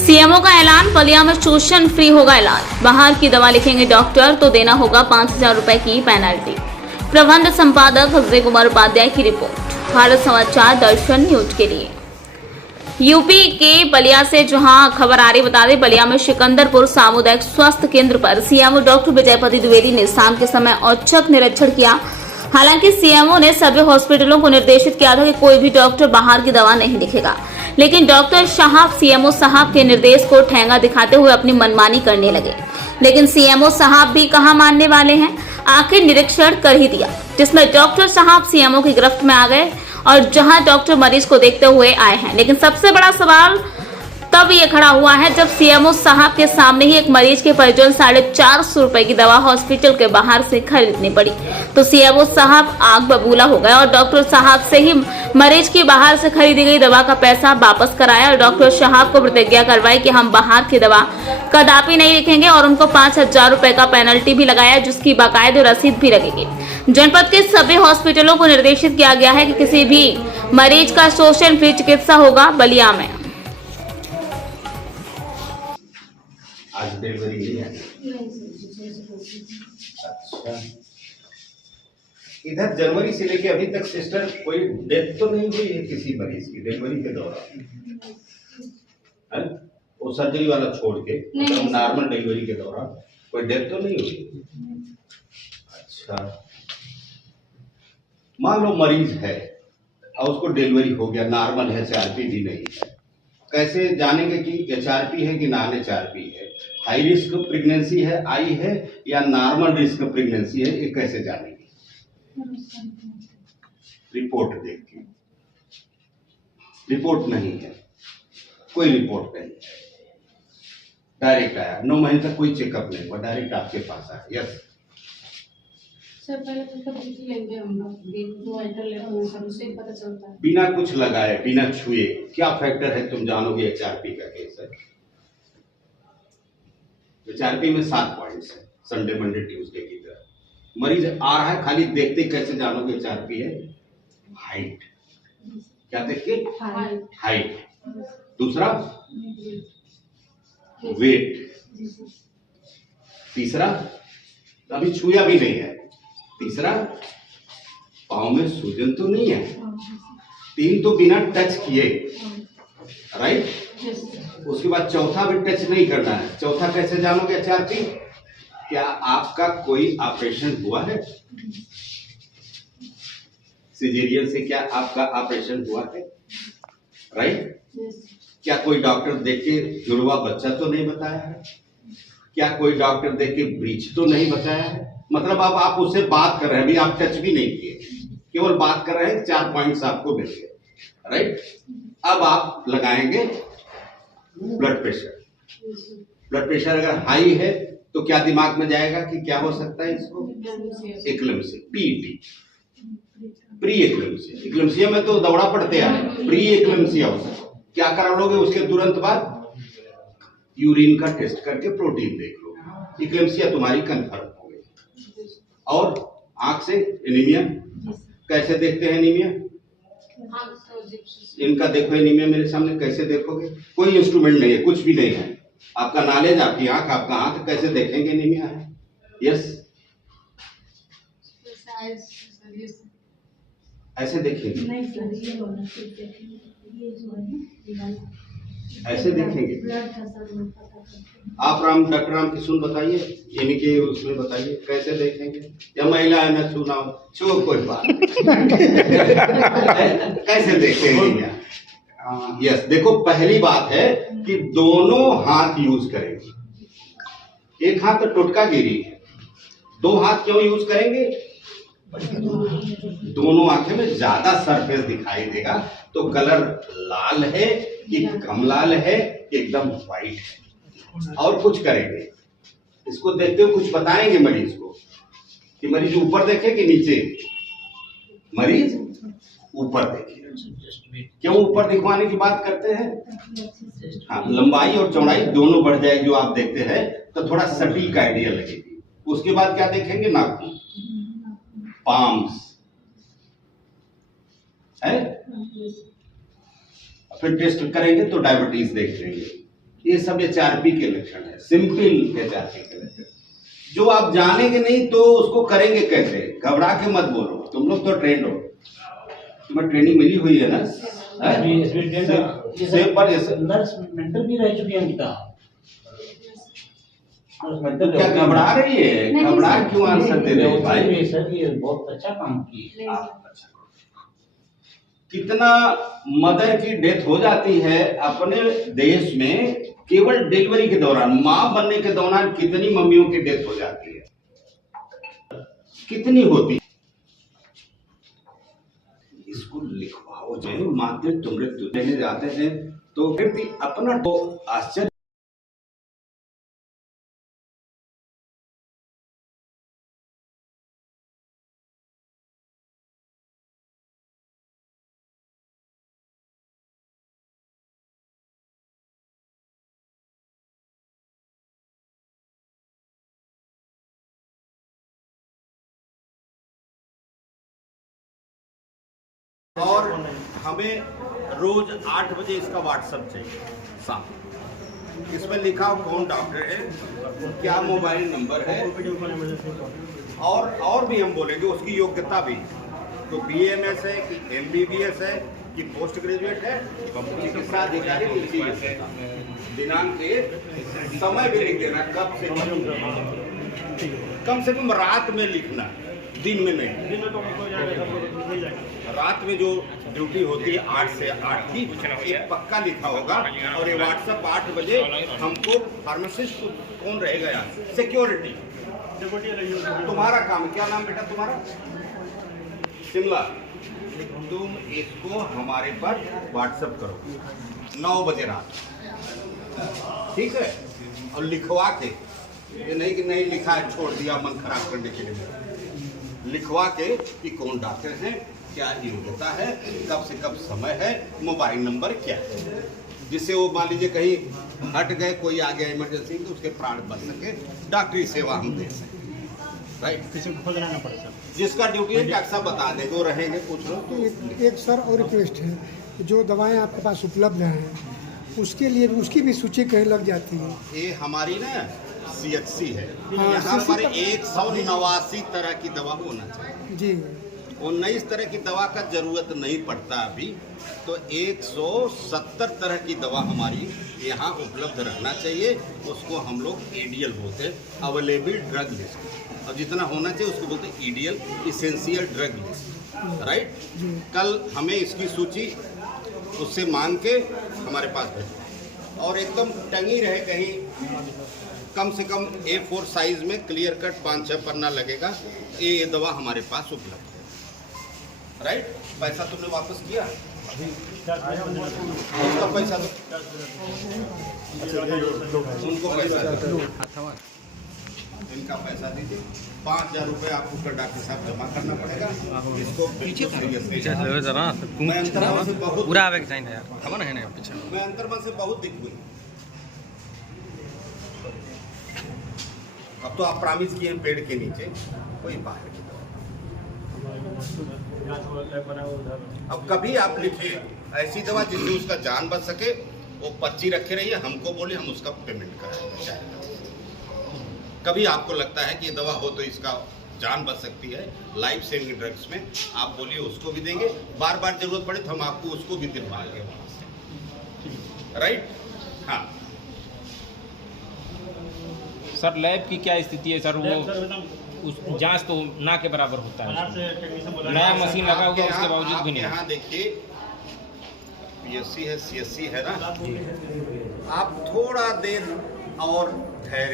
CMO का ऐलान, बलिया में शोषण फ्री होगा इलाज। बाहर की दवा लिखेंगे डॉक्टर तो देना होगा 5,000 रुपए की पेनल्टी। प्रबंध संपादक अजय कुमार उपाध्याय की रिपोर्ट, भारत समाचार दर्शन न्यूज के लिए। यूपी के बलिया से जहां खबर आ रही, बता दें बलिया में सिकंदरपुर सामुदायिक स्वास्थ्य केंद्र पर सीएमओ डॉक्टर विजयपति द्विवेदी ने शाम के समय औचक निरीक्षण किया। हालांकि सीएमओ ने सभी हॉस्पिटलों को निर्देशित किया था कि कोई भी डॉक्टर बाहर की दवा नहीं लिखेगा, लेकिन डॉक्टर साहब सीएमओ साहब के निर्देश को ठेंगा दिखाते हुए अपनी मनमानी करने लगे। लेकिन सीएमओ साहब भी कहां मानने वाले हैं, आखिर निरीक्षण कर ही दिया, जिसमें डॉक्टर साहब सीएमओ की गिरफ्त में आ गए और जहां डॉक्टर मरीज को देखते हुए आए हैं। लेकिन सबसे बड़ा सवाल तब ये खड़ा हुआ है जब सीएमओ साहब के सामने ही एक मरीज के परिजन 450 रुपए की दवा हॉस्पिटल के बाहर से खरीदनी पड़ी, तो सीएमओ साहब आग बबूला हो गए और डॉक्टर साहब से ही मरीज की बाहर से खरीदी गई दवा का पैसा वापस कराया और डॉक्टर साहब को प्रतिज्ञा करवाई कि हम बाहर की दवा कदापि नहीं लिखेंगे और उनको 5,000 रुपए का पेनल्टी भी लगाया, जिसकी बाकायदे रसीद भी लगेगी। जनपद के सभी हॉस्पिटलों को निर्देशित किया गया है कि किसी भी मरीज का शोषण फ्री चिकित्सा होगा। बलिया में आज डिलीवरी नहीं है। अच्छा, इधर जनवरी से लेके अभी तक सिस्टर कोई डेथ तो नहीं हुई है किसी मरीज की डिलीवरी के दौरान? वो सर्जरी वाला छोड़ के नॉर्मल डिलीवरी के दौरान कोई डेथ तो नहीं हुई? अच्छा, मान लो मरीज है और उसको डिलीवरी हो गया, नॉर्मल है, एचआरपी भी नहीं है, कैसे जानेंगे कि एचआरपी है कि नॉन एचआरपी है? हाई रिस्क प्रेगनेंसी है, आई है, या नॉर्मल रिस्क प्रेगनेंसी है, ये कैसे जानेंगे? रिपोर्ट देख के। रिपोर्ट नहीं है, कोई रिपोर्ट नहीं है, डायरेक्ट आया, 9 महीने तक कोई चेकअप नहीं हुआ, डायरेक्ट आपके पास आया। यस सर, पहले तो लेंगे हम लोग, जो एंटर लेते हैं सर उससे पता चलता है। बिना कुछ लगाए, बिना छुए क्या फैक्टर है तुम जानोगे एचआरपी का केस है? एचआरपी में 7 पॉइंट्स है, संडे मंडे ट्यूसडे की तरह। मरीज आ रहा है, खाली देखते कैसे जानोगे एचआरपी है? हाइट, क्या देख के? हाइट। दूसरा वेट। तीसरा अभी छुआ भी नहीं है। तीसरा पाँव में सूजन तो नहीं है। 3 तो बिना टच किए, राइट? उसके बाद चौथा भी टच नहीं करना है। चौथा कैसे जानोगे एचआरपी? क्या आपका कोई ऑपरेशन हुआ है? सिजेरियन से क्या आपका ऑपरेशन हुआ है? राइट? क्या कोई डॉक्टर देख के जुड़वा बच्चा तो नहीं बताया है? क्या कोई डॉक्टर देख के ब्रीच तो नहीं बताया है? मतलब अब आप उससे बात कर रहे हैं, अभी आप टच भी नहीं किए, केवल बात कर रहे हैं, 4 पॉइंट्स आपको मिल गए, राइट? अब आप लगाएंगे ब्लड प्रेशर। ब्लड प्रेशर अगर हाई है तो क्या दिमाग में जाएगा कि क्या हो सकता है इसको? Eclampsia, PT, pre eclampsia. Eclampsia में तो दौड़ा पड़ते हैं, प्री एक्लेम्सिया हो सकता है। क्या करा लोगे उसके तुरंत बाद? यूरिन का टेस्ट करके प्रोटीन देख लोगे, एक्लेम्सिया तुम्हारी कंफर्म हो गई। और आंख से एनीमिया, कैसे देखते हैं एनीमिया? इनका देखो एनीमिया मेरे सामने, कैसे देखोगे? कोई इंस्ट्रूमेंट नहीं है, कुछ भी नहीं है, आपका नॉलेज, आपकी आंख, आपका हाथ, कैसे देखेंगे एनीमिया है? यस, ऐसे देखेंगे, ऐसे देखेंगे। आप डॉक्टर राम किशुन बताइए, इनके उसमें बताइए कैसे देखेंगे? या महिला है ना, सुनाओ, छो कोई बात कैसे देखेंगे? यस, देखो पहली बात है कि दोनों हाथ यूज करेंगे। एक हाथ तो टुटका गिरी है, 2 हाथ क्यों यूज करेंगे? दोनों आंखें में ज्यादा सरफेस दिखाई देगा, तो कलर लाल है कि कम लाल है, एकदम व्हाइट है। और कुछ करेंगे, इसको देखते हुए कुछ बताएंगे मरीज को कि मरीज ऊपर देखे कि नीचे? मरीज ऊपर देखे, क्यों ऊपर दिखवाने की बात करते हैं? हाँ, लंबाई और चौड़ाई दोनों बढ़ जाएगी जो आप देखते हैं तो थोड़ा सटीक आइडिया लगेगी। उसके बाद क्या देखेंगे? नाखून, पाम्स है, फिर टेस्ट करेंगे तो डायबिटीज देख लेंगे। ये सब एचआरपी के लक्षण है, सिंपल एचआरपी के लक्षण। जो आप जानेंगे नहीं तो उसको करेंगे कैसे? घबरा के मत बोलो, तुम लोग तो ट्रेंड हो, तुम्हें ट्रेनिंग मिली हुई है ना। नर्स मेंटर भी रह चुकी है अंकिता। क्या घबरा रही है? घबरा क्यों आंसर दे रहे हो भाई? सर ये बहुत अच्छा काम किए। कितना मदर की डेथ हो जाती है अपने देश में केवल डिलीवरी के दौरान, मां बनने के दौरान कितनी मम्मियों की डेथ हो जाती है, कितनी होती है? इसको लिखवाओ। जो मातृत्व मृत्यु देने जाते हैं तो व्यक्ति अपना तो आश्चर्य और हमें रोज 8 बजे इसका व्हाट्सएप चाहिए साहब। इसमें लिखा हो कौन डॉक्टर है, क्या मोबाइल नंबर है, और भी हम बोलेंगे उसकी योग्यता भी, तो BAMS है कि MBBS है कि पोस्ट ग्रेजुएट है, चिकित्सा अधिकारी, दिनांक के समय भी लिख देना, कम से कम रात में लिखना, दिन में नहीं। रात में जो ड्यूटी होती है 8 से 8 की, ये पक्का लिखा होगा। और ये व्हाट्सएप 8 बजे हमको फार्मासिस्ट कौन रहेगा यार, सिक्योरिटी, तुम्हारा काम, क्या नाम बेटा तुम्हारा? शिमला। तुम इसको हमारे पर व्हाट्सएप करो 9 बजे रात, ठीक है? और लिखवा के, ये नहीं कि नहीं लिखा है छोड़ दिया मन खराब करने के लिए, लिखवा के कि कौन डॉक्टर है, क्या योग्यता है, कब से कब समय है, मोबाइल नंबर क्या है, जिससे वो मान लीजिए कहीं हट गए, कोई आ गया इमरजेंसी तो उसके प्राण बच सके, डॉक्टरी सेवा हम दे सकें। राइट, किसी को खोजना ना पड़े सर, जिसका ड्यूटी है डॉक्टर साहब बता देंगे, वो रहेंगे, पूछ लो। तो एक सर और रिक्वेस्ट है, जो दवाएं आपके पास उपलब्ध हैं उसके लिए उसकी भी सूची कहीं लग जाती है। ये हमारी ना CHC है, हाँ, यहाँ पर CHC 189 तरह की दवा होना चाहिए जी। 19 तरह की दवा का जरूरत नहीं पड़ता अभी, तो 170 तरह की दवा हमारी यहाँ उपलब्ध रहना चाहिए। उसको हम लोग ADL बोलते हैं, अवेलेबल ड्रग लिस्ट, और जितना होना चाहिए उसको बोलते हैं EDL, essential drug list. Right, कल हमें इसकी सूची उससे मांग के हमारे पास भेजें, और एकदम टंगी रहे कहीं, कम से कम A4 साइज में क्लियर कट 5-6 पन्ना लगेगा, ये दवा हमारे पास उपलब्ध है। राइट, पैसा तुमने वापस किया? उनका पैसा दो, उनको पैसा दो, इनका पैसा दीजिए। 5,000 रुपये आपको कर डॉक्टर साहब जमा करना पड़ेगा। इसको मैं अंतर्मन से बहुत पूरा आवे के चाहिए यार, खबर है ना पीछे, मैं अंतर्मन से बहुत दिख हुई। अब तो आप प्रॉमिस किए पेड़ के नीचे कोई बाहर की दवा। अब कभी आप लिखिए ऐसी दवा जिससे उसका जान बच सके, वो पर्ची रखे रहिए, हमको बोले, हम उसका पेमेंट कराएंगे। कभी आपको लगता है कि ये दवा हो तो इसका जान बच सकती है, लाइफ सेविंग ड्रग्स में, आप बोलिए उसको भी देंगे। बार बार जरूरत पड़े तो हम आपको उसको भी दिलवाएंगे वहाँ से। राइट, हाँ सर, लैब की क्या स्थिति है सर? वो उस जांच तो ना के बराबर होता है, नया मशीन लगा हुआ उसके बावजूद भी नहीं। यहाँ देखिए PSC है, CSC है ना, आप थोड़ा देर और धैर्य